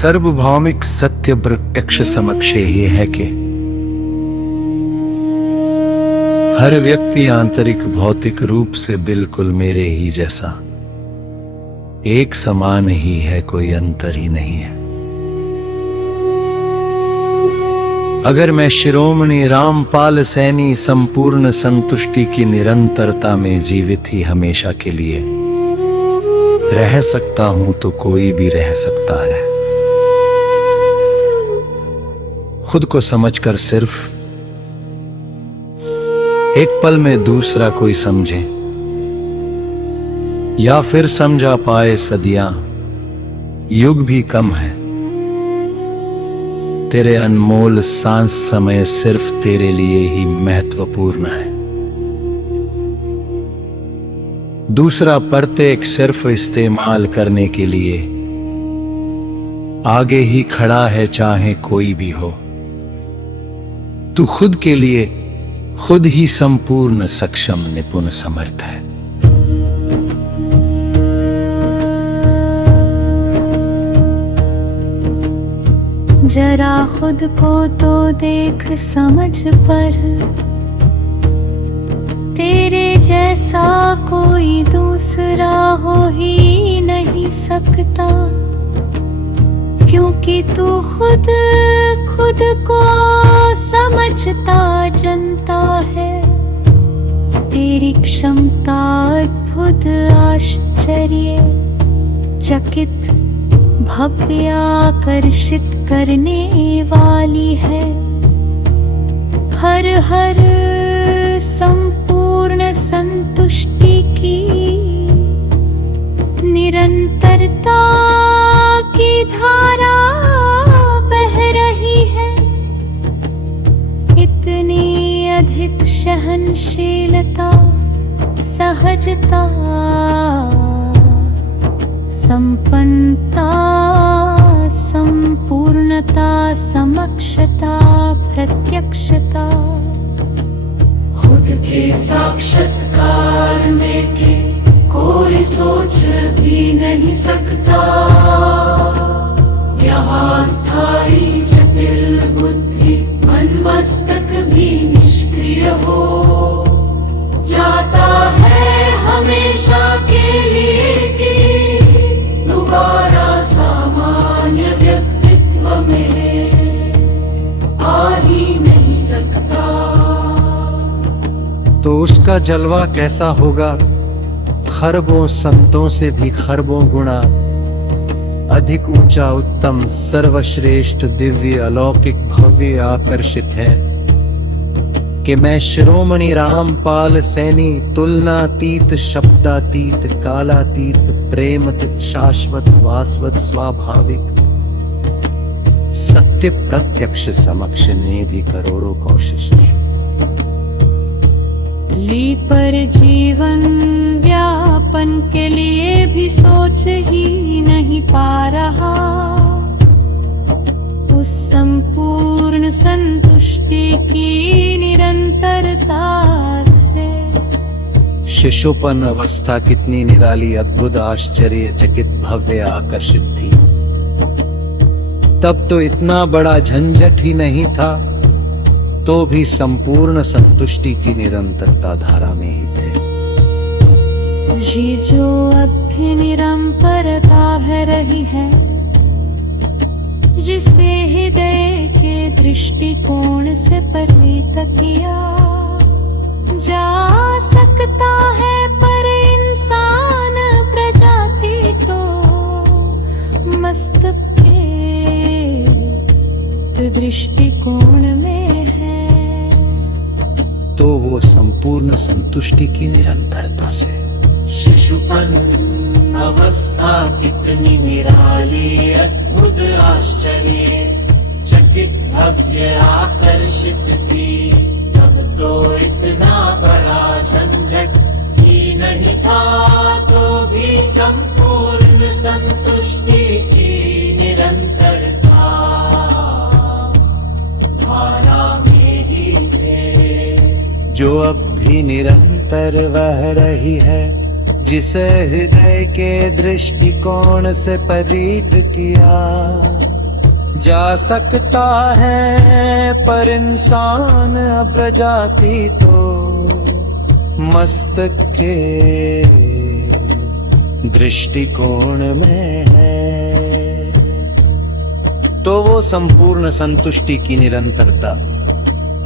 सार्वभौमिक सत्य प्रत्यक्ष समक्ष ये है कि हर व्यक्ति आंतरिक भौतिक रूप से बिल्कुल मेरे ही जैसा एक समान ही है, कोई अंतर ही नहीं है। अगर मैं शिरोमणि रामपाल सैनी संपूर्ण संतुष्टि की निरंतरता में जीवित ही हमेशा के लिए रह सकता हूं तो कोई भी रह सकता है। खुद को समझकर सिर्फ एक पल में दूसरा कोई समझे या फिर समझा पाए सदियां, युग भी कम है। तेरे अनमोल सांस समय सिर्फ तेरे लिए ही महत्वपूर्ण है। दूसरा प्रत्येक सिर्फ इस्तेमाल करने के लिए आगे ही खड़ा है, चाहे कोई भी हो। तू खुद के लिए खुद ही संपूर्ण सक्षम निपुण समर्थ है। जरा खुद को तो देख समझ पर, तेरे जैसा कोई दूसरा हो ही नहीं सकता, क्योंकि तू खुद को समझता जनता है। तेरी क्षमता अद्भुत आश्चर्य चकित भव्य आकर्षित करने वाली है। हर हर संपूर्ण संतुष्टि की निरंतरता की धारा बह रही है। इतनी अधिक सहनशीलता, सहजता, संपन्नता, संपूर्णता, समक्षता, प्रत्यक्षता, खुद के साक्षात्कार में के कोई सोच भी नहीं सकता। यहाँ स्थायी जटिल बुद्धि मन मस्तक भी निष्क्रिय हो जाता है हमेशा के लिए कि दोबारा सामान्य व्यक्तित्व में आ ही नहीं सकता। तो उसका जलवा कैसा होगा? खरबों संतों से भी खरबों गुणा अधिक ऊंचा, उत्तम, सर्वश्रेष्ठ, दिव्य, अलौकिक, भव्य, आकर्षित है कि मैं शिरोमणि रामपाल सैनी तुलनातीत, शब्दातीत, कालातीत, प्रेमतीत, शाश्वत, वासवत, स्वाभाविक सत्य प्रत्यक्ष समक्ष ने भी करोड़ों कोशिश ली, पर जीवन व्यापन के लिए भी सोच ही नहीं पा रहा। उस संपूर्ण संतुष्टि की निरंतरता से शिशुपन अवस्था कितनी निराली, अद्भुत, आश्चर्य चकित, भव्य, आकर्षित थी। तब तो इतना बड़ा झंझट ही नहीं था, तो भी संपूर्ण संतुष्टि की निरंतरता धारा में ही थे। ये जो अब भी निरंतरता बह रही है, जिसे हृदय के दृष्टिकोण से परित किया जा सकता है, पर इंसान प्रजाति तो मस्तक के दृष्टिकोण में है। तो वो संपूर्ण संतुष्टि की निरंतरता से शिशुपन अवस्था कितनी निराली, अद्भुत, आश्चर्य चकित, भव्य, आकर्षित थी। तब तो इतना बड़ा झंझट ही नहीं था, तो भी संपूर्ण संतुष्टि की निरंतरता धारा में ही थे। जो अब भी निरंतर बह रही है, जिसे हृदय के दृष्टिकोण से परित किया जा सकता है पर इंसान प्रजाति तो मस्तक के दृष्टिकोण में है। तो वो संपूर्ण संतुष्टि की निरंतरता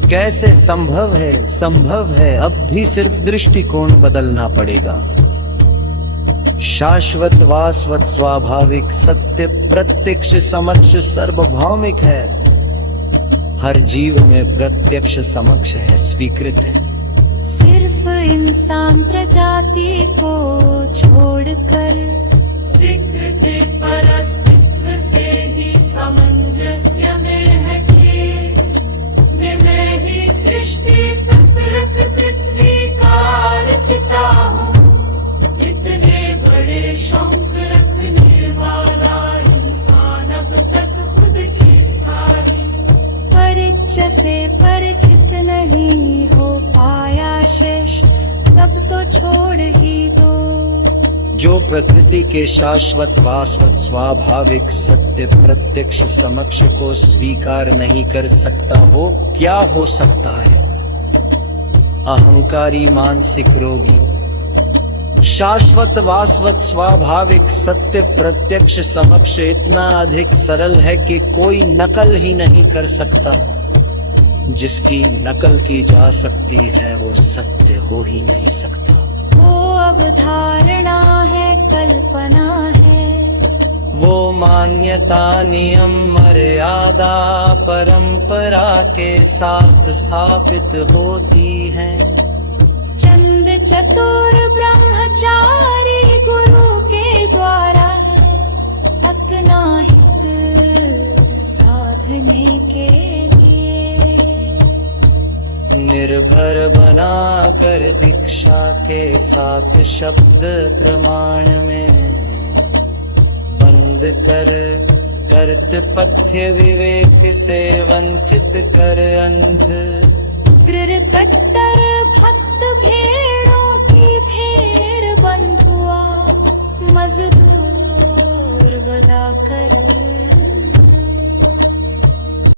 कैसे संभव है? संभव है, अब भी सिर्फ दृष्टिकोण बदलना पड़ेगा। शाश्वत वास्वत स्वाभाविक सत्य प्रत्यक्ष समक्ष सार्वभौमिक है, हर जीव में प्रत्यक्ष समक्ष है, स्वीकृत है। सिर्फ इंसान प्रजाति को छोड़कर स्वीकृति पर अस्तित्व से ही सामंजस्य में है कि मैं ही सृष्टि पृथ्वी का रचिता हूँ। इतने बड़े शौक रखने वाला इंसान अब तक खुद की स्थायी परिचय से परिचित नहीं हो पाया, शेष सब तो छोड़ ही दो। जो प्रकृति के शाश्वत वास्वत स्वाभाविक सत्य प्रत्यक्ष समक्ष को स्वीकार नहीं कर सकता, वो क्या हो सकता है? अहंकारी मानसिक रोगी। शाश्वत वास्वत स्वाभाविक सत्य प्रत्यक्ष समक्ष इतना अधिक सरल है कि कोई नकल ही नहीं कर सकता। जिसकी नकल की जा सकती है वो सत्य हो ही नहीं सकता। वो अवधारणा है, कल्पना है, वो मान्यता नियम मर्यादा परंपरा के साथ स्थापित होती है। चंद चतुर ब्रह्मचारी गुरु के द्वारा है, अपना हित साधने के लिए निर्भर बना कर दीक्षा के साथ शब्द प्रमाण में बंद कर कर्त पथ्य विवेक से वंचित कर अंध उग्र कट्टर भक्त भेड़ों की भेड़ बंधुआ मजदूर बदा कर